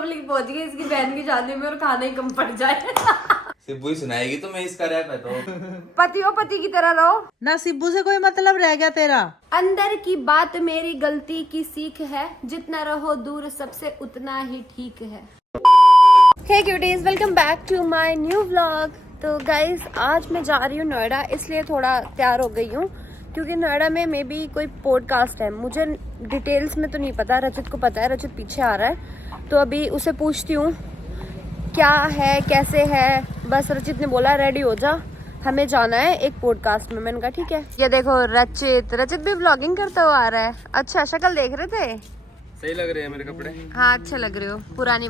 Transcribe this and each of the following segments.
Public पहुंच गई इसकी बहन की शादी में और खाना ही कम पड़ जाए। सिब्बू ही सुनाएगी तो मैं इसका रैप है तो पति हो पति की तरह रहो ना। सिब्बू से कोई मतलब रह गया तेरा? अंदर की बात मेरी गलती की सीख है, जितना रहो दूर सबसे उतना ही ठीक है। Hey cuties, welcome back to my new vlog. तो गाइज आज मैं जा रही हूँ नोएडा, इसलिए थोड़ा तैयार हो गई हूँ क्योंकि नोएडा में मे बी कोई पॉडकास्ट है। मुझे डिटेल्स में तो नहीं पता, रचित को पता है, रचित पीछे आ रहा है तो अभी उसे पूछती हूँ क्या है कैसे है। बस रचित ने बोला रेडी हो जा, हमें जाना है एक पॉडकास्ट में। मैंने कहा ठीक है। ये देखो रचित भी व्लॉगिंग करता हुआ आ रहा है। अच्छा, शक्ल देख रहे थे? सही लग रहे हैं मेरे कपड़े। हाँ अच्छे लग रहे हो, पुरानी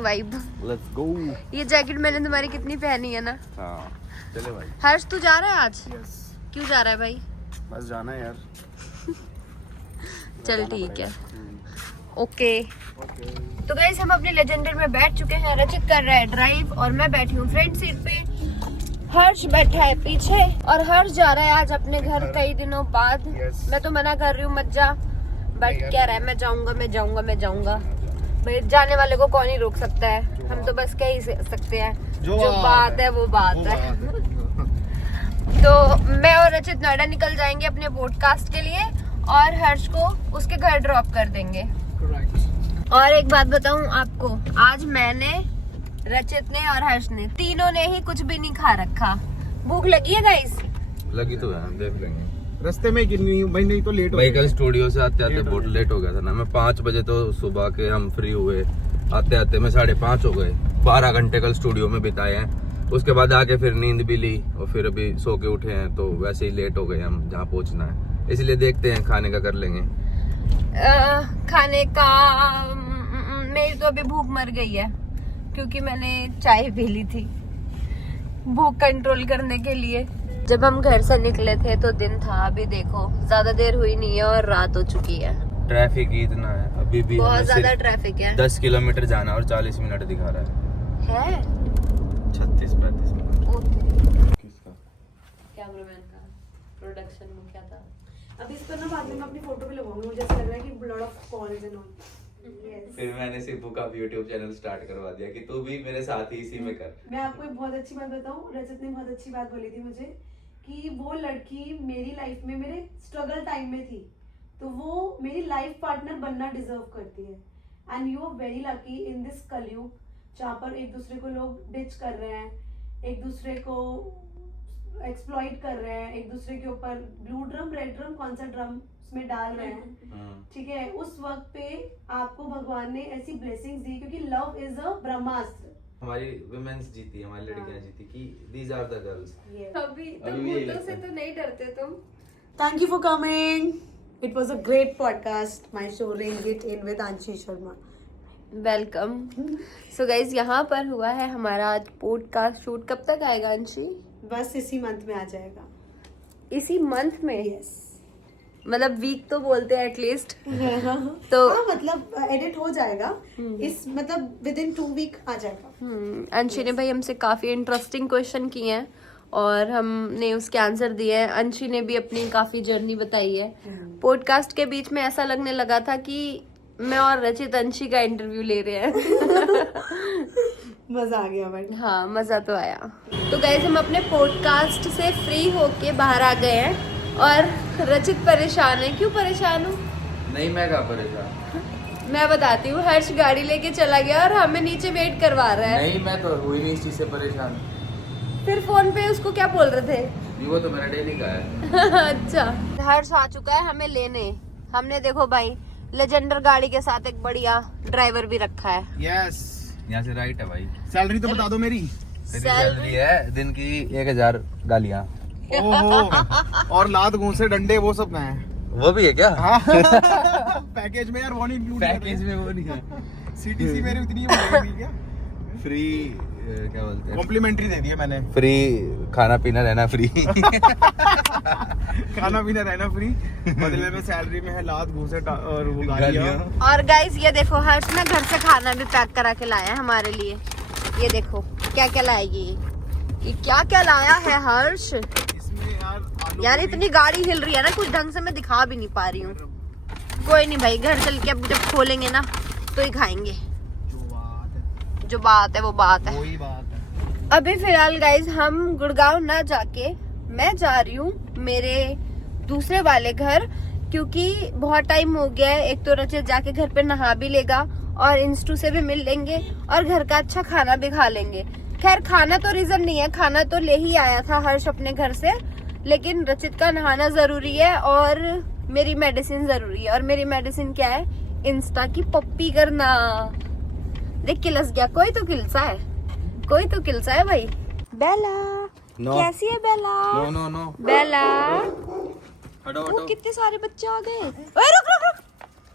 वाइब। Let's go. ये जैकेट मैंने तुम्हारी कितनी पहनी है ना। हाँ चले भाई। हर्ष तू जा रहा है आज? क्यों जा रहा है भाई? बस जाना है यार। चल ठीक है, ओके। तो गाइस हम अपने लेजेंडर में बैठ चुके हैं। रचित कर रहा है ड्राइव और मैं बैठी हूँ फ्रंट सीट पे। हर्ष बैठा है पीछे और हर्ष जा रहा है आज अपने घर कई दिनों बाद। मैं तो मना कर रही हूँ मत जा, बट कह रहा है मैं जाऊंगा। भाई जाने वाले को कौन ही रोक सकता है, हम तो बस कह ही सकते हैं जो बात है वो बात है। तो मैं और रचित नोएडा निकल जाएंगे अपने पॉडकास्ट के लिए और हर्ष को उसके घर ड्रॉप कर देंगे। और एक बात बताऊं आपको, आज मैंने, रचित ने और हर्ष ने, तीनों ने ही कुछ भी नहीं खा रखा। भूख लगी है गाइस? लगी तो है, देख लेंगे। रास्ते में कितनी भाई, नहीं तो लेट हो भाई कल स्टूडियो से आते आते बहुत लेट हो गया था ना। मैं 5 बजे तो सुबह के हम फ्री हुए, आते आते मैं 5:30 हो गए। 12 घंटे कल स्टूडियो में बिताए हैं। उसके बाद आके फिर नींद भी ली और फिर अभी सो के उठे हैं तो वैसे ही लेट हो गए हम जहाँ पहुँचना है। इसलिए देखते हैं खाने का कर लेंगे। खाने का मेरी तो अभी भूख मर गई है क्योंकि मैंने चाय पी ली थी भूख कंट्रोल करने के लिए। जब हम घर से निकले थे तो दिन था, अभी देखो ज्यादा देर हुई नहीं है और रात हो चुकी है। ट्रैफिक इतना है अभी भी, बहुत ज्यादा ट्रैफिक है। 10 किलोमीटर जाना और 40 मिनट दिखा रहा है। 36-35 मिनट। किसका? कैमरामैन का, प्रोडक्शन मुखिया था। अब इस पर ना बाद में मैं अपनी फोटो भी लगाऊंगी, मुझे ऐसा लग रहा है कि blood of calls and all. फिर मैंने सिब्बू का यूट्यूब चैनल स्टार्ट करवा दिया कि तू भी मेरे साथ ही इसी में कर। मैं आपको एक बहुत अच्छी बात बताऊं, रजत ने बहुत अच्छी बात बोली थी मुझे कि वो लड़की मेरी लाइफ में मेरे स्ट्रगल टाइम में थी, तो वो मेरी लाइफ पार्टनर बनना डिजर्व करती है। And you are very lucky in this Kalyug जहाँ पर एक दूसरे को लोग डिच कर रहे हैं, एक दूसरे को एक्सप्लॉइट कर रहे हैं, एक दूसरे के ऊपर ब्लू ड्रम रेड ड्रम कौन सा ड्रम उसमें डाल रहे हैं। ठीक है, उस वक्त पे आपको भगवान ने ऐसी ब्लेसिंग्स दी क्योंकि लव इज अ ब्रह्मास्त्र। हमारी वुमेन्स जीती, हमारी लड़कियां जीती कि दीज आर द गर्ल्स। अभी तुम भूतों से तो नहीं डरते तुम? Thank you for coming. It was a great podcast. My show Ring It In with Anshi Sharma. Welcome. So guys यहाँ पर हुआ है हमारा आज पॉडकास्ट शूट। कब तक आएगा अंशी? बस इसी मंथ में आ जाएगा। इसी मंथ में? Yes. मतलब वीक तो बोलते हैं एटलीस्ट। तो हाँ, मतलब एडिट हो जाएगा इस, मतलब विद इन 2 वीक आ जाएगा। अंशी ने भाई हमसे काफी इंटरेस्टिंग क्वेश्चन किए हैं और हमने उसके आंसर दिए हैं। अंशी ने भी अपनी काफी जर्नी बताई है। पॉडकास्ट के बीच में ऐसा लगने लगा था कि मैं और रचित अंशी का इंटरव्यू ले रहे हैं। मजा आ गया बट। हाँ मजा तो आया। तो गाइस हम अपने पॉडकास्ट से फ्री होके बाहर आ गए हैं और रचित परेशान है। क्यों परेशान हूँ? नहीं मैं कहाँ परेशान। मैं बताती हूँ, हर्ष गाड़ी लेके चला गया और हमें नीचे वेट करवा रहा है। नहीं मैं तो हुई नहीं इस चीज से परेशान। फिर फोन पे उसको क्या बोल रहे थे? वो तो मेरा डेली का है। अच्छा, हर्ष आ चुका है हमें लेने। हमने देखो भाई लेजेंडर गाड़ी के साथ एक बढ़िया ड्राइवर भी रखा है। यस। यहाँ से राइट है भाई। सैलरी तो बता दो मेरी। सैलरी है दिन की 1000 गालियाँ। ओहो, और लात घूंसे डंडे वो सब है। वो भी है क्या? हाँ। पैकेज में यार वो नहीं इंक्लूड। पैकेज में वो नहीं है। सीटीसी मेरी उतनी है क्या? फ्री क्या बोलते हैं, कॉम्प्लीमेंट्री दे दिया मैंने। फ्री खाना पीना रहना फ्री। खाना पीना रहना फ्री, बदले में सैलरी में है लात घूंसे और वो गालियाँ। और गाइस ये देखो हर्ष ना घर से खाना भी पैक करा के लाया है हमारे लिए। ये देखो क्या क्या लाएगी, ये क्या क्या लाया है हर्ष। इसमें यार इतनी गाड़ी हिल रही है ना, कुछ ढंग से मैं दिखा भी नहीं पा रही हूँ। कोई नहीं भाई, घर चल के अब जब खोलेंगे ना तो ही खाएंगे। जो बात है, जो बात है वो बात है। वही बात है। अभी फिलहाल गाइज हम गुड़गांव ना जाके मैं जा रही हूँ मेरे दूसरे वाले घर, क्योंकि बहुत टाइम हो गया है। एक तो रचित जाके घर पे नहा भी लेगा और इंस्टू से भी मिल लेंगे और घर का अच्छा खाना भी खा लेंगे। खैर खाना तो रीजन नहीं है, खाना तो ले ही आया था हर्ष अपने घर से, लेकिन रचित का नहाना जरूरी है और मेरी मेडिसिन जरूरी है। और मेरी मेडिसिन क्या है? इंस्टा की पप्पी करना। देख किलस गया, कोई तो किलसा है, कोई तो किलसा है भाई। बेला No. कैसी है बेला? नो नो नो, बेला हटो वो कितने सारे बच्चे आ गए। ओए रुक रुक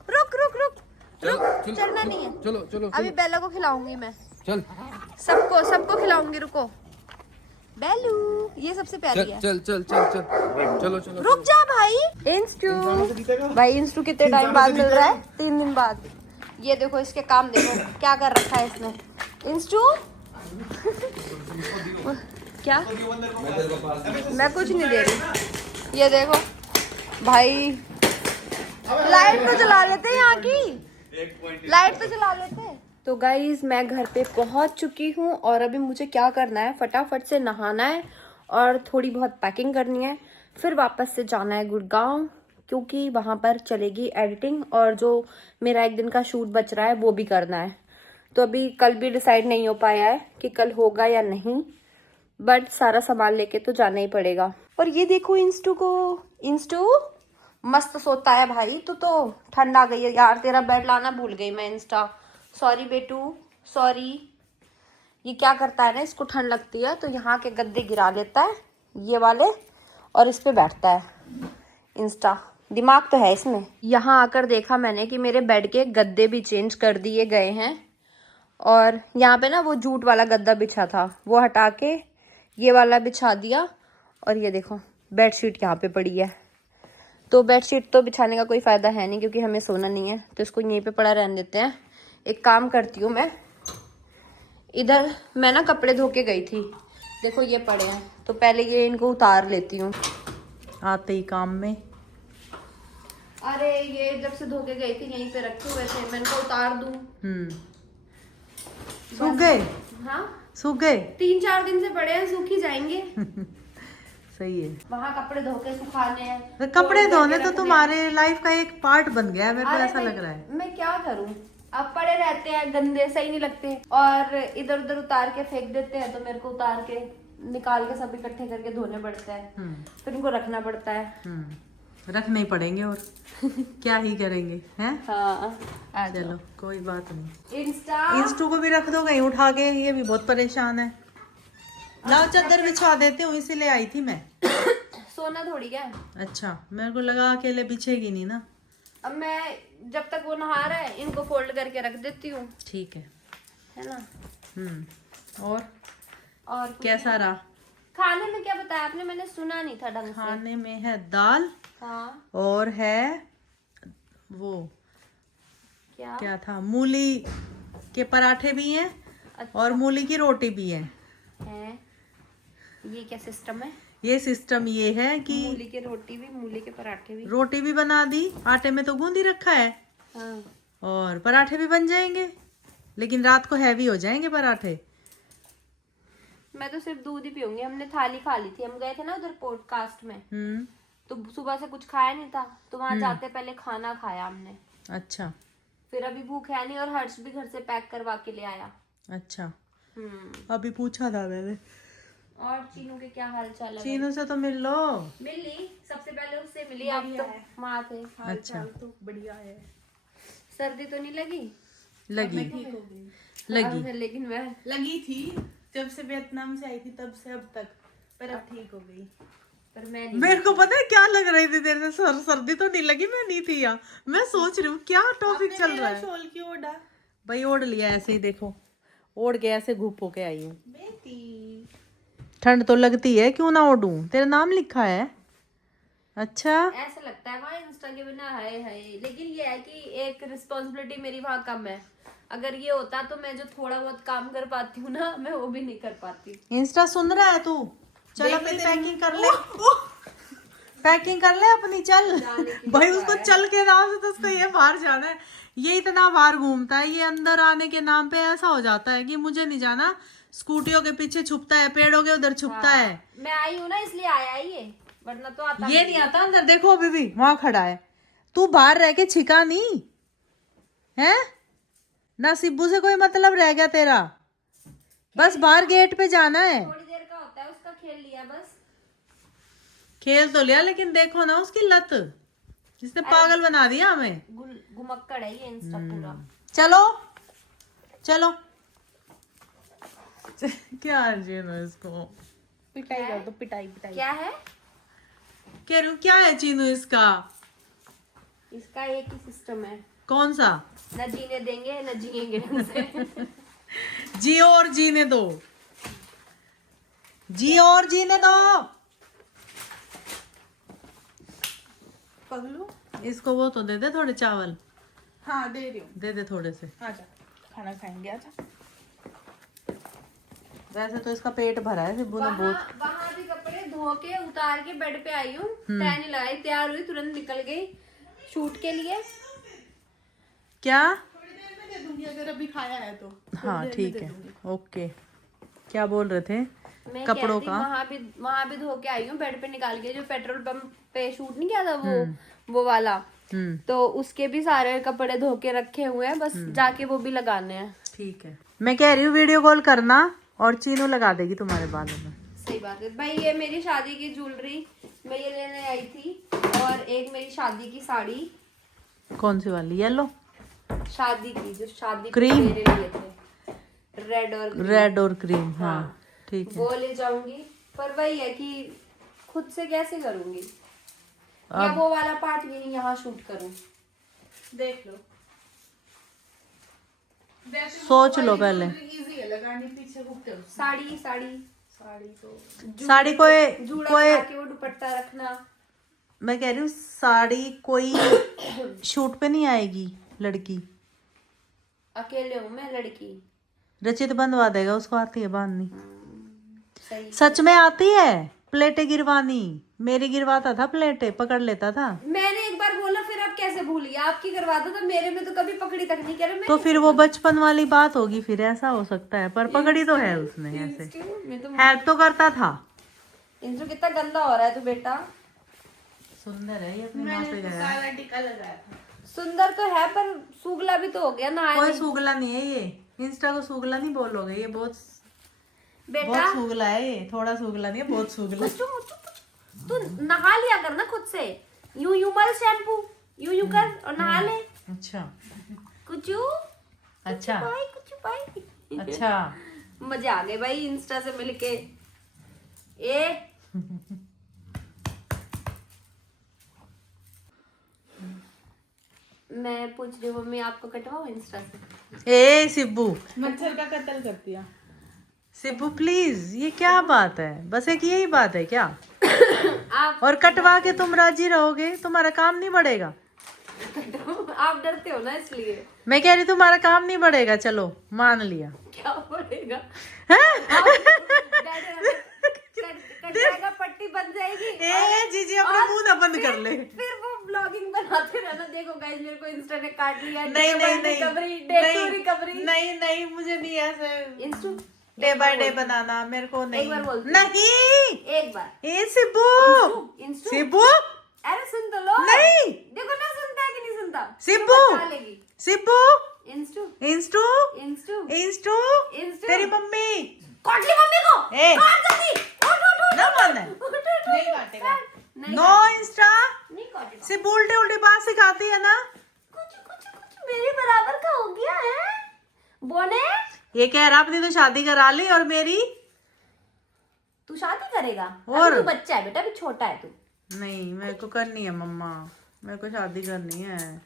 रुक रुक रुक रुक रुक, चलना नहीं है। चलो चलो अभी बेला को खिलाऊंगी मैं, चल सबको सबको खिलाऊंगी। रुको बेलू, ये सबसे प्यारी है। चल चल चल चल चलो चलो। रुक जा भाई। इंस्टू भाई, इंस्टू कितने टाइम बाद मिल रहा है? 3 दिन बाद। ये देखो इसके काम, देखो क्या कर रखा है इसने। इंस्टू क्या? मैं कुछ नहीं दे रही। ये देखो भाई, लाइट तो जला लेते हैं यहाँ की, लाइट तो जला लेते हैं। तो गाइज मैं घर पे पहुंच चुकी हूँ और अभी मुझे क्या करना है, फटाफट से नहाना है और थोड़ी बहुत पैकिंग करनी है, फिर वापस से जाना है गुड़गांव, क्योंकि वहाँ पर चलेगी एडिटिंग और जो मेरा 1 दिन का शूट बच रहा है वो भी करना है। तो अभी कल भी डिसाइड नहीं हो पाया है कि कल होगा या नहीं, बट सारा सामान लेके तो जाना ही पड़ेगा। और ये देखो इंस्टू को, इंस्टू मस्त सोता है भाई। तू तो ठंड आ गई है यार, तेरा बेड लाना भूल गई मैं। इंस्टा सॉरी बेटू, सॉरी। ये क्या करता है ना, इसको ठंड लगती है तो यहाँ के गद्दे गिरा लेता है ये वाले और इस पे बैठता है। इंस्टा दिमाग तो है इसमें। यहाँ आकर देखा मैंने कि मेरे बेड के गद्दे भी चेंज कर दिए गए हैं और यहाँ पे ना वो जूट वाला गद्दा बिछा था वो हटा के ये वाला बिछा दिया। और ये देखो बेडशीट यहाँ पे पड़ी है। तो बेडशीट तो बिछाने का कोई फायदा है नहीं क्योंकि हमें सोना नहीं है, तो इसको यहीं पे पड़ा रहने देते हैं। एक काम करती हूँ मैं, इधर मैं ना कपड़े धो के गई थी, देखो ये पड़े हैं, तो पहले ये इनको उतार लेती हूँ आते ही काम में। अरे ये जब से धो के गई थी यहीं पे रखे हुए थे, मैं इनको उतार दूँ। सूख गए? हाँ सूख गए? 3-4 दिन से पड़े हैं, सूख ही जाएंगे। सही है। वहाँ कपड़े धो के सुखाने हैं, तो कपड़े फोल्ड धोने करके तो रखने तुम्हारे लाइफ का एक पार्ट बन गया है, मेरे को अरे ऐसा मैं- लग रहा है। मैं क्या करूं, अब पड़े रहते हैं गंदे, सही नहीं लगते और इधर उधर उतार के फेंक देते हैं, तो मेरे को उतार के निकाल के सब इकट्ठे करके धोने पड़ते हैं, फिर उनको रखना पड़ता है। रखने ही पड़ेंगे और क्या ही करेंगे हैं। हाँ चलो कोई बात नहीं। इंस्टा इंस्टू को भी रख दो कहीं उठा के, ये भी बहुत परेशान है। लाओ चादर बिछवा देती हूँ, इसीलिए आई थी मैं। सोना थोड़ी है। अच्छा, मेरे को लगा अकेले बिछेगी नहीं ना। अब मैं जब तक वो नहा रहा है इनको फोल्ड करके रख देती हूँ, ठीक है ना। और कैसा रहा खाने में? क्या बताया आपने? मैंने सुना नहीं था ढंग से। खाने में? है दाल हाँ और है वो क्या था, मूली के पराठे भी हैं और मूली की रोटी भी है। ये क्या सिस्टम है? ये सिस्टम ये है कि मूली की रोटी भी, मूली के पराठे भी। रोटी भी बना दी, आटे में तो गूंदी रखा है, हाँ। और पराठे भी बन जाएंगे, लेकिन रात को हैवी हो जाएंगे पराठे। मैं तो सिर्फ दूध ही पीऊंगी। हमने थाली खा ली थी, हम गए थे ना उधर पॉडकास्ट में, तो सुबह से कुछ खाया नहीं था, तो वहां जाते पहले खाना खाया हमने। अच्छा, फिर अभी भूख है नहीं और हर्ष भी घर से पैक करवा के ले आया। अच्छा। अभी पूछा था मैंने। और चीनू के क्या हाल चाल है? चीनू से तो मिल लो। मिली, सबसे पहले उससे मिली, आप तो वहां थे। अच्छा, तो बढ़िया है। सर्दी तो नहीं लगी? लगी अब लेकिन मैं लगी थी जब से वियतनाम से आई थी, तब से अब तक, पर अब ठीक हो गई। पर मैं नहीं। मेरे को पता है क्या लग रही थी तेरे से, सर्दी तो नहीं लगी, मैं नहीं थी यहाँ। मैं सोच रही हूँ क्या टॉपिक चल रहा है। शॉल क्यों ओढ़ा? भाई ओढ़ लिया ऐसे ही, देखो ओढ़ के ऐसे घूप होके आई हूँ। ठंड तो लगती है, क्यों ना ओढ़ूं, तेरा नाम लिखा है। अच्छा, ऐसा लगता है वहाँ इंस्टा के बिना हाय हाय, लेकिन ये है कि एक रिस्पॉन्सिबिलिटी मेरी वहाँ कम है। अगर ये होता तो मैं जो थोड़ा बहुत काम कर पाती हूँ ना, मैं वो भी नहीं कर पाती। इंस्टा सुन रहा है तू? चल अपनी पैकिंग कर ले। पैकिंग कर ले अपनी, चल भाई उसको चल के नाम से तो उसको ये बाहर जाना है, ये इतना बाहर घूमता है, ये अंदर आने के नाम पे ऐसा हो जाता है कि मुझे नहीं जाना, स्कूटियों के पीछे छुपता है, पेड़ों के उधर छुपता है। मैं आई हूँ ना इसलिए आया ये, वरना तो आता ये नहीं आता अंदर। देखो अभी भी वहां खड़ा है, तू बाहर रह के छिका नहीं है ना, सिब्बू से कोई मतलब रह गया तेरा, बस बाहर गेट पे जाना है। थोड़ी देर का होता है उसका, खेल लिया बस। खेल तो लिया, लेकिन देखो ना उसकी लत, जिसने पागल बना दिया हमें। घुमक्कड़ है ये इंस्टा पूरा। चलो चलो क्या अर्जे ना इसको पिटाई कर दो, पिटाई पिटाई। क्या है कह रही हूँ, क्या है चीनू इसका? इसका? एक ही सिस्टम है, कौन सा? न जीने देंगे न जिएंगे ढंग से। जियो और जीने दो, जियो और जीने दो। पगलू इसको वो तो दे दे थोड़े चावल, हाँ दे रही हूँ, दे दे थोड़े से। आजा खाना खाएंगे, आजा। वैसे तो इसका पेट भरा है सिब्बू ने बहुत। वहाँ भी कपड़े धो के उतार के बेड पे आई हूँ, टहनी लगाई, तैयार हुई, तुरंत निकल गई शूट के लिए। क्या? थोड़ी देर में दे दूंगी अगर अभी खाया है तो। हाँ ठीक है, ओके। क्या बोल रहे थे? मैं कपड़ों का? वहाँ भी धो के आई हूँ, बेड पे निकाल के। जो पेट्रोल पंप पे शूट नहीं किया था वो वाला, तो उसके भी सारे कपड़े धो के रखे हुए हैं, बस जाके वो भी लगाने हैं। ठीक है, मैं कह रही हूँ वीडियो कॉल करना और चीनू लगा देगी तुम्हारे बालों में। सही बात है भाई। ये मेरी शादी की ज्वेलरी मैं ये लेने आई थी, और एक मेरी शादी की साड़ी। कौन सी वाली? येलो? शादी की, जो शादी क्रीम? मेरे लिए थे, रेड और क्रीम। हाँ ठीक है। वो ले जाऊंगी, पर वही है कि खुद से कैसे करूंगी, या वो वाला पार्ट यही यहाँ शूट करूं। देख लो, सोच लो पहले। इजी है लगानी, पीछे घुटते हो। साड़ी तो साड़ी कोई जूड़ा कोई लगा के वो दुपट्टा रखना। मैं कह रही हूँ साड़ी कोई शूट पे नहीं आएगी लड़की। अकेले हूँ मैं लड़की। रचित बंधवा देगा, उसको आती है बांधनी। सही। सच में आती है प्लेटें गिरवानी। मेरी गिरवाता था प्लेटें, पकड़ लेता था। मैंने एक बार बोला, फिर आप कैसे भूल गया? आपकी करवाता था, मेरे में तो कभी पकड़ी तक नहीं करे। तो फिर वो बचपन वाली बात होगी, फिर ऐसा हो सकता है, पर पकड़ी तो है उसने। ऐसे मैं तो हेल्प तो करता था। इंद्र कितना गंदा हो रहा है तू बेटा। सुंदर है ये, अपनी माँ पे गया। काला टीका लगाया था। सुंदर तो है, पर सूगला भी तो हो गया ना। कोई सूगला नहीं है ये, इंस्टा को सूगला नहीं बोलोगे, ये बहुत बेटा सूगला है ये। थोड़ा सूगला नहीं है, बहुत सूगला। तू नहा लिया कर ना खुद से, यूं मल शैम्पू, यूं कर और नहा ले। अच्छा कुचू अच्छा कुचू अच्छा। मजे आ गए भाई इंस्टा से मिलके। ए मैं पूछ रही हूँ मम्मी, आपको कटवाओ इंस्टा से? ए सिब्बू, मच्छर का कत्ल कर दिया। सिब्बू प्लीज, ये क्या बात है? बस एक यही बात है क्या? आप और कटवा के तुम राजी रहोगे? तुम्हारा काम नहीं बढ़ेगा। आप डरते हो ना इसलिए। मैं कह रही तुम्हारा काम नहीं बढ़ेगा। चलो मान लिया। क्या बढ़ेगा? कट जाएगा, पट्टी बन जाएगी। ए जीजी अपना मुंह ना बंद कर ले। फिर वो ब्लॉगिंग बनाते रहना। देखो गाइस, मेरे को इंस्टा ने काट लिया। नहीं नहीं नहीं रिकवरी नहीं नहीं, मुझे नहीं ऐसे इंस्टू डे बाय डे बनाना, मेरे को नहीं। एक बार बोलती नहीं, एक बार। ए सिब्बू इंस्टू सिब्बू, अरे सुन तो लो। नहीं। देखो ना, सुनता है कि नहीं सुनता? सिब्बू बचा लेगी। सिब्बू, इंस्टू इंस्टू इंस्टू इंस्टू, इंस्टू तेरी मम्मी काट ली मम्मी को। ए काट जल्दी। उठ ना मन है। नहीं काटेगा। No insta. नहीं काटेगा। सिब्बू उल्टी उल्टी बात सिखाती है ना। कुछ मेरे बराबर का हो गया है बोने। ये कह रहा अपनी तो शादी करा ली, और मेरी तू शादी करेगा? और? अभी तू बच्चा है बेटा, अभी छोटा है तू। नहीं, मेरे को करनी है मम्मा, मेरे को शादी करनी है।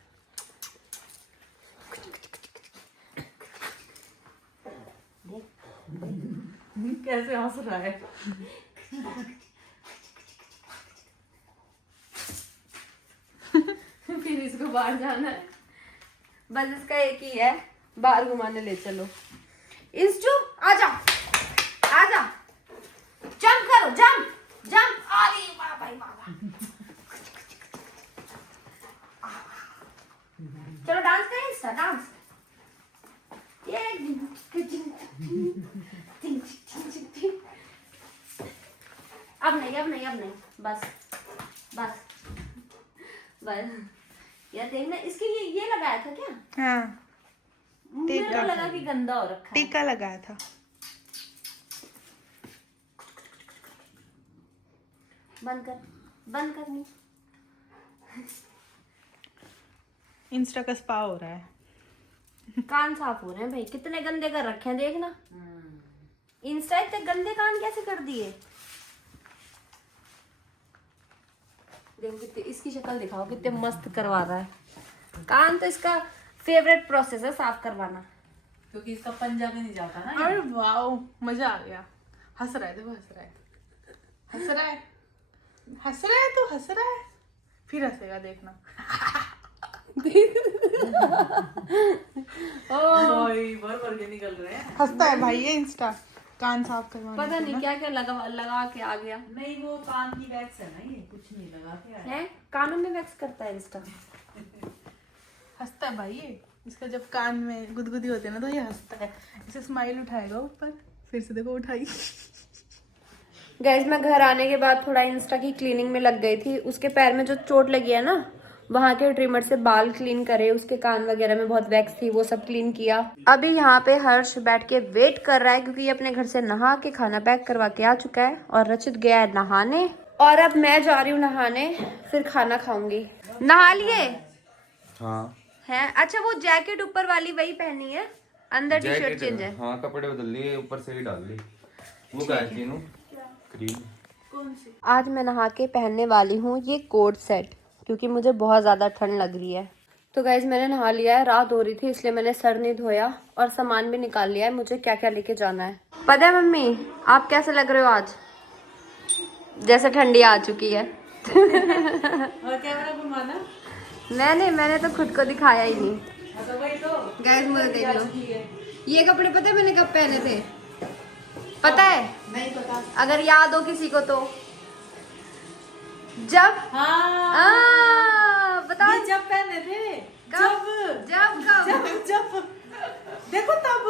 कैसे हंस रहा है। फिर इसको बाहर जाना है, बस इसका एक ही है, बाहर घुमाने ले चलो। इंस्टू आजा आजा, जंप करो, जंप जंप। अरे वाह भाई वाह, चलो डांस करें, इंस्टा डांस। ये अब नहीं, बस यार देखना, इसके ये लगाया था क्या? हाँ, मुझे लगा कि गंदा हो रखा है। टीका लगाया था। बंद करनी। इंस्टा का स्पा हो रहा है। कान साफ हो रहे हैं भाई, कितने गंदे कर रखे हैं देखना। इंस्टा इतने गंदे कान कैसे कर दिए? देखो कितने, इसकी शक्ल दिखाओ कितने मस्त करवा रहा है। कान तो इसका फेवरेट प्रोसेस है साफ करवाना, क्योंकि इसका पंजा भी नहीं जाता ना। अरे वाओ, मजा आ गया। हंस रहा है, देखो हंस रहा है, तो हंस रहा है, फिर हंसेगा देखना। भर के निकल रहे हैं। हंसता है भाई ये इंस्टा, कान साफ करवाने। पता नहीं क्या क्या लगा के आ गया। नहीं, वो कान की वैक्स है ना, ये कुछ नहीं लगा के आया है। कानों में वैक्स करता है इंस्टा। हंसता है भाई ये। इसका जब कान में गुदगुदी होती है ना, तो ये हंसता है, इसे स्माइल उठाएगा ऊपर, फिर से देखो उठाई। गाइस मैं घर आने के बाद थोड़ा इंस्टा की क्लीनिंग में लग गई थी। उसके पैर में जो चोट लगी है ना, वहां के ट्रिमर से बाल क्लीन करे, उसके कान वगैरह में बहुत वैक्स थी, वो सब क्लीन किया। अभी यहाँ पे हर्ष बैठ के वेट कर रहा है, क्योंकि ये अपने घर से नहा के खाना पैक करवा के आ चुका है, और रचित गया है नहाने, और अब मैं जा रही हूँ नहाने, फिर खाना खाऊंगी। नहा लिए? हाँ है। अच्छा, वो जैकेट ऊपर वाली वही पहनी है, अंदर टी शर्ट चेंज है। हाँ, कपड़े बदल लिए, ऊपर से ही डाल ली। वो क्या है तीनों? क्रीम। कौन सी? आज मैं नहा के पहनने वाली हूँ ये कोट सेट, क्योंकि मुझे बहुत ज़्यादा ठंड लग रही है। तो गाइज मैंने नहा लिया है, रात हो रही थी इसलिए मैंने सर नहीं धोया, और सामान भी निकाल लिया है, मुझे क्या क्या लेके जाना है। पता है मम्मी, आप कैसे लग रहे हो आज? जैसे ठंडी आ चुकी है। और कैमरा घुमाना। मैंने तो खुद को दिखाया ही नहीं। अच्छा वही तो। गाइज मुझे देख लो, ये कपड़े पता है मैंने कब पहने थे? पता है? नहीं पता। अगर याद हो किसी को तो, जब बताओ ये जब पहने थे। कब? जब देखो तब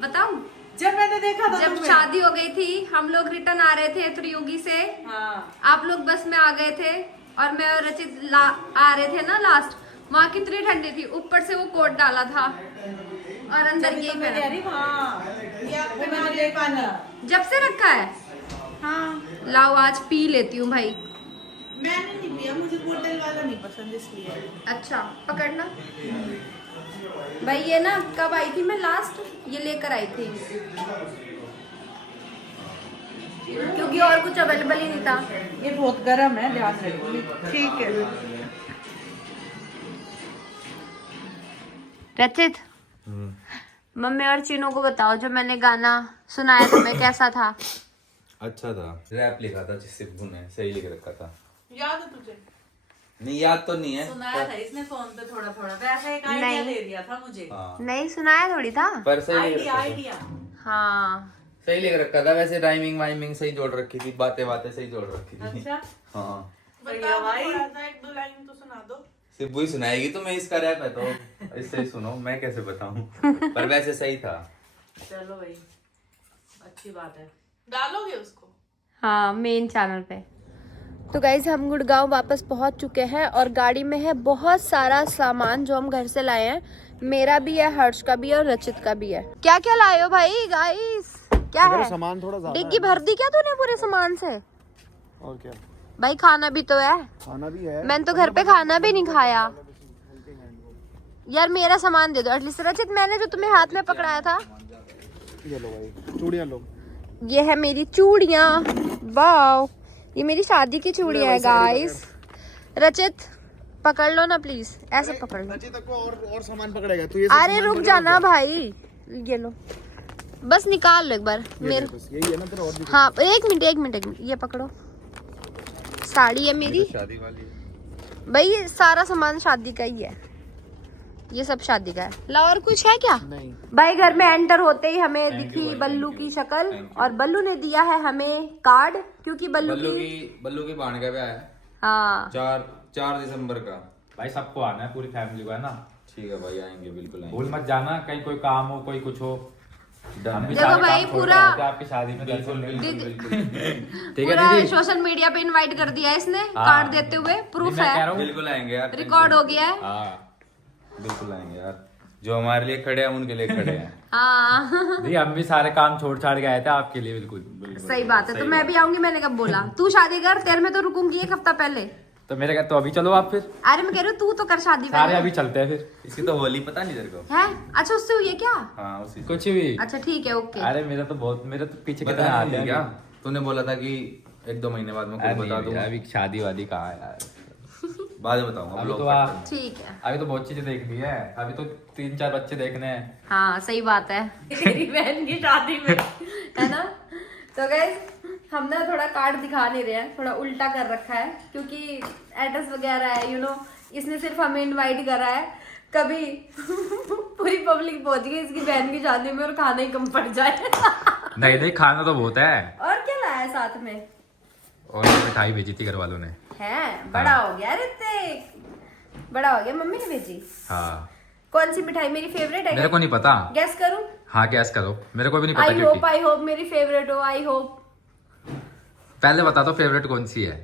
बताऊं? जब मैंने देखा था जब तुम्हें। शादी हो गई थी, हम लोग रिटर्न आ रहे थे त्रियुगी से। हाँ। आप लोग बस में आ गए थे, और मैं और रचित आ रहे थे ना लास्ट। वहाँ कितनी ठंडी थी, ऊपर से वो कोट डाला था, और अंदर ये पहना। हाँ, ये आपको मैंने देखा नहीं। जब से रखा है। हाँ, लाओ आज पी लेती हूँ भाई। मैंने नहीं पिया, मुझे बोतल वाला नहीं पसंद इसलिए। अच्छा पकड़ना भाई। ये ना कब आई थी मैं लास्ट, ये लेकर आई थी, क्योंकि और कुछ अवेलेबल ही नहीं था। ये बहुत गर्म है, ध्यान रखिए। ठीक है। रचित, मम्मी और चीनू को बताओ, जो मैंने गाना सुनाया तुम्हें कैसा था? अच्छा था। रैप लिखा था जिससे ने सही लिख रखा था। याद है तुझे? नहीं याद तो नहीं है, सुनाया था इसने फोन पे थोड़ा थोड़ा, वैसा एक आइडिया दे दिया था मुझे। हाँ। नहीं सुनाया थोड़ी था, पर सही लिख रखा था। आइडिया। हाँ सही लिख रखा था। वैसे राइमिंग वाइमिंग सही जोड़ रखी थी, बातें सही जोड़ रखी थी। अच्छा, हाँ, बढ़िया भाई। एक दो लाइन तो सुना दो। सिर्फ वही सुनाएगी तो मैं, इसका रैप है तो इससे ही सुनो, मैं कैसे बताऊं। पर वैसे सही था। चलो भाई, अच्छी बात है। डालोगे उसको? हाँ, मेन चैनल पे। तो गाइज हम गुड़गांव वापस पहुंच चुके हैं, और गाड़ी में है बहुत सारा सामान जो हम घर से लाए हैं। मेरा भी है, हर्ष का भी है, और रचित का भी है। क्या क्या लाए हो भाई गाइस? क्या है? सामान थोड़ा ज्यादा डिग्गी भर दी क्या तूने पूरे सामान से? और क्या, भाई खाना भी तो है। खाना भी है। मैंने तो घर पे खाना भी नहीं खाया। यार मेरा सामान दे दो एटलीस्ट। रचित, मैंने जो तुम्हें हाथ में पकड़ाया था, ये लो भाई, चूड़ियां लो। ये है मेरी चूड़ियाँ। वाओ, ये मेरी शादी की चूड़ियाँ है गाइस। रचित पकड़ लो ना प्लीज, ऐसे पकड़ लो। रचित को और सामान पकड़ेगा तू। ये अरे रुक जाना भाई, ये लो, बस निकाल लो एक बार मेरे। यही है ना तेरा? और भी हाँ एक मिनट, ये पकड़ो। साड़ी है मेरी शादी वाली। भाई, ये सारा सामान शादी का ही है, ये सब शादी का है। ला, और कुछ है क्या? नहीं भाई घर में एंटर होते ही हमें दिखी बल्लू की शक्ल, और बल्लू ने दिया है हमें कार्ड, क्योंकि बल्लू की बाण का ब्याह है। हाँ 4 दिसंबर का। भाई सबको आना है, पूरी फैमिली को, है ना? ठीक है भाई, आएंगे बिल्कुल आएंगे। भूल मत जाना, कहीं कोई काम हो, कोई कुछ हो। हम भी देखो सारे भाई, काम छोड़ पूरा- के आए थे आपकी शादी में। बिल्कुल दरअसल बिल्कुल बिल्कुल ठीक है पूरा दीदी। सोशल मीडिया पे इनवाइट कर दिया है इसने, हाँ। कार्ड देते हुए, प्रूफ नहीं, मैं कह है, रहा हूँ बिल्कुल आएंगे यार, रिकॉर्ड हो गया है। हाँ बिल्कुल आएंगे यार। जो हमारे लिए खड़े हैं उनके लिए खड़े हैं। हाँ दीदी, हम भी सारे काम छोड़ छाड़ के आए थे आपके लिए। बिल्कुल सही बात है। तो मैं भी आऊंगी, मैंने कब बोला? तू शादी कर, तेरे में तो रुकूंगी 1 हफ्ता पहले। तो मेरे तो अभी चलो आप फिर। अरे मैं कह रही हूँ तू तो कर शादी सारे पहले। अभी चलते हैं फिर। इसकी तो होली पता नहीं तेरे को? है? अच्छा, उससे हुई है क्या? हाँ उसी से। कुछ भी। अच्छा ठीक है, ओके। अरे मेरे तो पीछे कितने बता आते नहीं हैं क्या? तूने बोला था कि 1-2 महीने बाद मैं खुद बता दूंगा। अभी शादी वादी कहाँ है यार। बाद में बताऊंगा। अभी ब्लॉग तो पर आप करूंगा। ठीक है। अभी तो बहुत चीजें देखनी है। अभी तो 3-4 बच्चे देखने हैं। हाँ सही बात है। तेरी बहन की शादी में, है ना? तो गाइस, हम ना थोड़ा कार्ड दिखा नहीं रहे हैं, थोड़ा उल्टा कर रखा है, क्योंकि एड्रेस वगैरह है, यू नो, इसने सिर्फ हमें इनवाइट करा है। कभी पूरी पब्लिक पहुंच गई इसकी बहन की शादी में और खाना ही कम पड़ जाए। नहीं नहीं, खाना तो बहुत है। और क्या लाया है साथ में? और मिठाई भेजी थी घर वालों ने। है, बड़ा हो गया ऋतिक, बड़ा हो गया। मम्मी ने भेजी? हाँ। कौन सी मिठाई मेरी फेवरेट है? मेरे को नहीं पता। गैस करूं? हाँ गैस करो, मेरे को भी नहीं पता क्योंकि। आई होप मेरी फेवरेट हो, आई होप। पहले बता दो फेवरेट कौन सी है।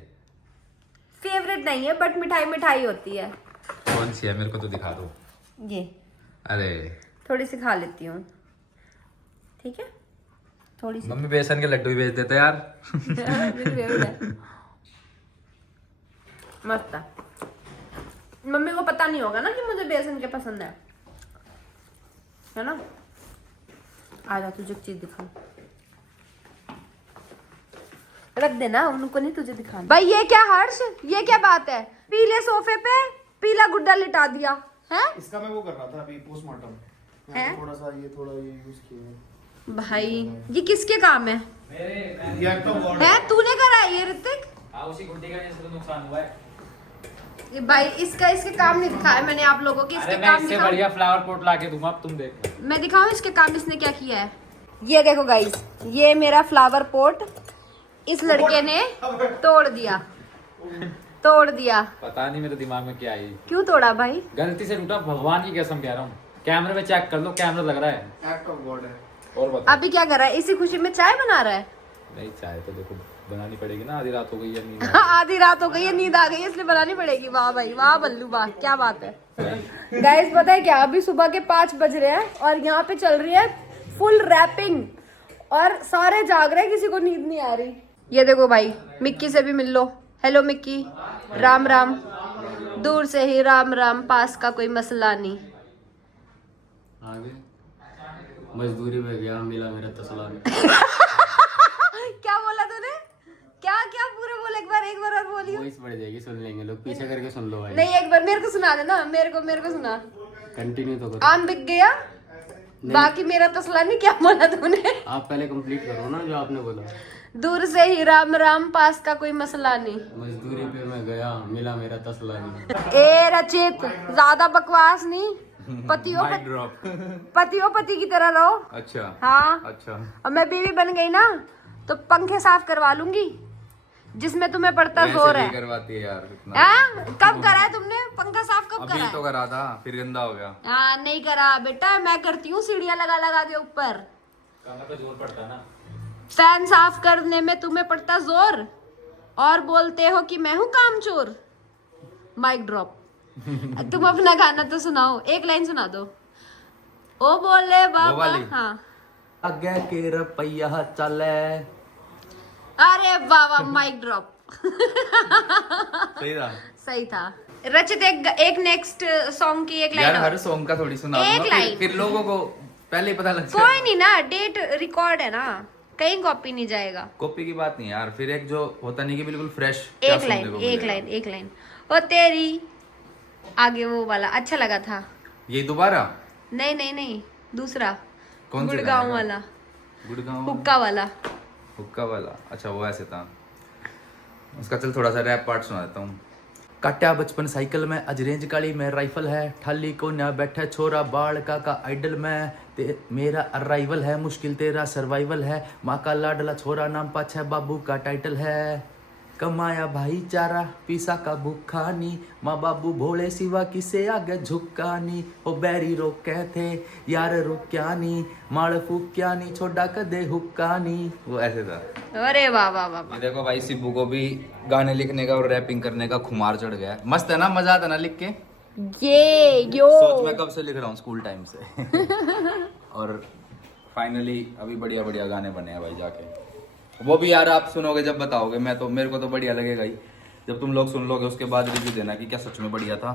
फेवरेट नहीं है, बट मिठाई मिठाई होती है। कौन सी है मेरे को तो दिखा दो। ये अरे थोड़ी सी खा लेती हूँ, ठीक है? थोड़ी सी। मम्मी बेसन के लड्डू भी भेज देते यार। मेरी favorite है। मस्त है। मम्मी को पता नहीं होगा ना कि मुझे बेसन के पसंद है ना? आजा तुझे एक चीज दिखाऊं। रख देना, उनको नहीं तुझे दिखाना। भाई ये क्या हर्ष, ये क्या बात है? पीले सोफे पे पीला गुड्डा लिटा दिया है। इसका मैं वो कर रहा था अभी पोस्टमार्टम। है? थोड़ा ये यूज किया भाई ये किसके काम है? ये एक्ट ऑफ गॉड है तूने करा है ये ऋतिक? हाँ, उसी गुड्डी का वजह से तो नुकसान हुआ है। ये भाई इसके काम नहीं दिखाया मैंने आप लोगों के। इसके अरे मैं काम इससे दिखाऊं? बढ़िया फ्लावर पॉट ला के दूंगा, अब तुम देखो। मैं दिखाऊं इसके काम इसने क्या किया है? ये देखो गाइस, ये मेरा फ्लावर पॉट इस लड़के ने तोड़ दिया, तोड़ दिया। पता नहीं मेरे दिमाग में क्या आई। क्यों तोड़ा भाई? गलती से टूटा, भगवान की कसम कह रहा हूँ। कैमरे में चेक कर लो, कैमरा लग रहा है। एक्ट ऑफ गॉड है। और बता। अभी क्या कर रहा है? इसी खुशी में चाय बना रहा है? नहीं, चाय तो देखो बनानी पड़ेगी ना, आधी रात हो गई है। नींद आधी रात हो गई है, नींद आ गई है, इसलिए बनानी पड़ेगी। वाह भाई वाह, बल्लू वाह, क्या बात है। गाइस पता है क्या, अभी सुबह के 5 बज रहे हैं और यहाँ पे चल रही है फुल रैपिंग और सारे जाग रहे हैं, किसी को नींद नहीं आ रही। ये देखो भाई, मिक्की से भी मिल लो। Hello Mickey, Ram Ram. दूर से ही राम राम, पास का कोई मसला नहीं। आगे मजदूरी में गया, मिला मेरा तसला में। क्या बोला तूने? क्या क्या पूरा बोल, एक बार और बोलियो। वॉइस बढ़ जाएगी, सुन लेंगे लोग, पीछे करके सुन लो भाई। नहीं, एक बार मेरे को सुना देना, मेरे को सुना। कंटिन्यू तो करो। आम बिक गया, बाकी मेरा तसला नहीं। क्या बोला तूने? आप पहले कंप्लीट करो ना जो आपने बोला। दूर से ही राम राम, पास का कोई मसला नहीं। मजदूरी पे मैं गया, मिला मेरा तसला नहीं। ए रचित, ज्यादा बकवास नहीं। पतियों पति की तरह रहो। अच्छा हाँ, अच्छा। और मैं बीवी बन गई ना तो पंखे साफ करवा लूंगी, जिसमें तुम्हें पड़ता वैसे जोर भी है। करवाती है यार इतना। हाँ? कब करा है तुमने पंखा साफ? कब करा अभी है? तो करा था, फिर गंदा हो गया। हाँ नहीं करा बेटा, मैं करती हूँ सीढ़ियाँ लगा लगा के ऊपर। कमर पे जोर पड़ता ना। फैन साफ करने में तुम्हें पड़ता जोर और बोलते हो कि मैं हूँ कामचोर। Mic drop. तुम अपना गाना तो सुनाओ, एक लाइन सुना दो। ओ बोले वो बाबा। वाली? हाँ। आगे के रुपया चले। अरे बाबा, माइक ड्रॉप। सही था। सही था। रचित एक नेक्स्ट सॉन्ग की एक यार लाइन। हर सॉन्ग का थोड़ी सुना एक दूंगा, लाइन। फिर लोगों को पहले ही पता लग कोई जाए। नहीं ना, डेट रिकॉर्ड है ना, कहीं कॉपी नहीं जाएगा। कॉपी की बात नहीं यार, फिर एक जो होता नहीं कि बिल्कुल फ्रेश। एक लाइन। ओ तेरी आगे वो वाला अच्छा लगा था। ये दोबारा? नहीं, दूसरा। कौन सा गुड़गांव गाना? वाला, गुड़गांव हुक्का वाला। हुक्का वाला, अच्छा वो ऐसे था उसका। चल थोड़ा सा रैप पार्ट सुना देता हूँ। काट्या बचपन साइकिल में, अजरेंज काली में राइफल है, ठाली को न बैठा छोरा बाड़ का आइडल में, मेरा अराइवल है, मुश्किल तेरा सर्वाइवल है, माँ का लाडला छोरा नाम पाछा बाबू का टाइटल है। कमाया भाईचारा पीसा का भूखा नी, माँ बाबू भोले सिवा किसे आगे झुका नी, ओ बैरी रोके थे यार रुक्या नी, माड़ फूक्या नी छोड़ा कदे हुक्का नी, वो ऐसे था। अरे वाह वाह वाह वाह। ये देखो भाई सिब्बू को भी गाने लिखने का और रैपिंग करने का खुमार चढ़ गया है। मस्त है ना, मजा आता ना लिख के। ये यो सोच मैं कब से लिख रहा हूँ, स्कूल टाइम से। और फाइनली अभी बढ़िया बढ़िया गाने बने हैं भाई जाके। वो भी यार आप सुनोगे जब बताओगे, मैं तो मेरे को तो बढ़िया लगेगा ही। जब तुम लोग सुन लोगे उसके बाद रिव्यू देना कि क्या सच में बढ़िया था।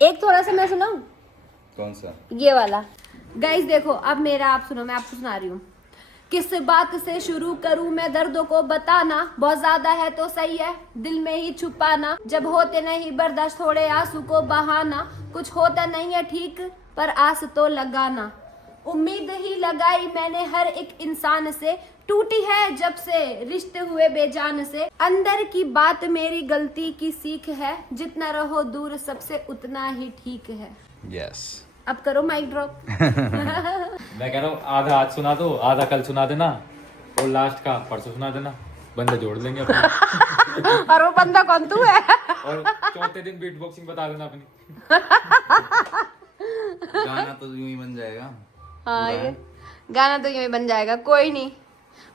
एक थोड़ा सा मैं सुनाऊं? कौन सा? ये वाला। गाइस देखो अब मेरा आप सुनो, मैं आपको सुना रही हूँ। किस बात से शुरू करूं मैं दर्दों को बताना, बहुत ज्यादा है तो सही है दिल में ही छुपाना, जब होते नहीं बर्दाश्त थोड़े आंसू को बहाना, कुछ होता नहीं है ठीक पर आस तो लगाना, उम्मीद ही लगाई मैंने हर एक इंसान से, टूटी है जब से रिश्ते हुए बेजान से, अंदर की बात मेरी गलती की सीख है, जितना रहो दूर सबसे उतना ही ठीक है। यस। अब करो माइक ड्रॉप। मैं कह रहा हूँ आधा आज सुना दो, आधा कल सुना देना, और लास्ट का परसों सुना देना, बंदे जोड़ लेंगे अपने। और वो बंदा कौन तू है? और चौथे दिन बीट बॉक्सिंग बता देना अपनी। गाना तो यूं ही बन जाएगा। हाँ ये गाना तो यूं ही बन जाएगा, कोई नहीं,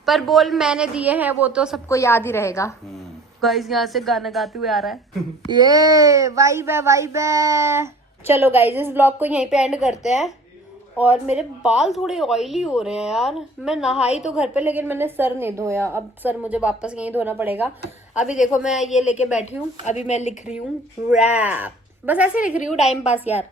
पर बोल मैंने दिए हैं वो तो सबको याद ही रहेगा। गाइस यहाँ से गाना गाते हुए आ रहा है। ये वाइब है, वाइब है। चलो गाइस इस ब्लॉग को यहीं पे एंड करते हैं। और मेरे बाल थोड़े ऑयली हो रहे हैं यार, मैं नहाई तो घर पे लेकिन मैंने सर नहीं धोया, अब सर मुझे वापस यहीं धोना पड़ेगा। अभी देखो मैं ये लेके बैठी हूँ, अभी मैं लिख रही हूँ रैप, बस ऐसे लिख रही हूँ टाइम पास यार।